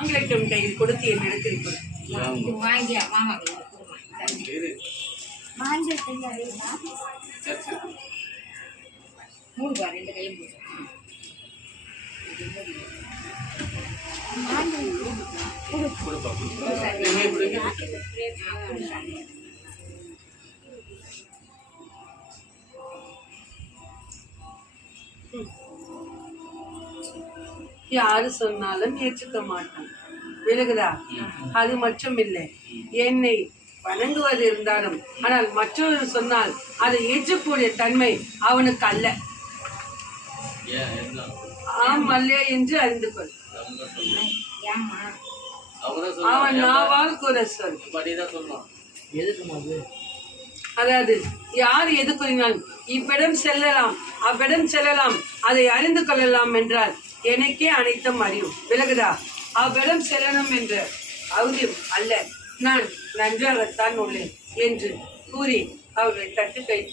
ஆங்கிலட்டும் கையில் கொடுத்து என் இடத்தில் கொடு. வாங்கியா மாமா மூணு பார் ரெண்டு கையும் யாரு சொன்னாலும் ஏற்றுக்க மாட்டான். விலகுதா? அது மட்டும் இல்லை, என்னை வணங்குவது இருந்தாலும் ஆனால் மற்றொரு சொன்னால் அதை ஏற்றக்கூடிய தன்மை அவனுக்கு அல்ல. ஆம் அல்ல என்று அறிந்து கொள். அவன் நாவால் கூற சொல். அதாவது யார் எது கூறினால் இவ்விடம் செல்லலாம் அவ்விடம் செல்லலாம் அதை அறிந்து கொள்ளலாம் என்றால் எனக்கே அனைத்தும் அறியும். விலகுதா? அவ்விடம் செல்லணும் என்ற அவசியம் அல்ல, நான் நன்றாகத்தான் உள்ளேன் என்று கூறி அவர்களை தட்டு கை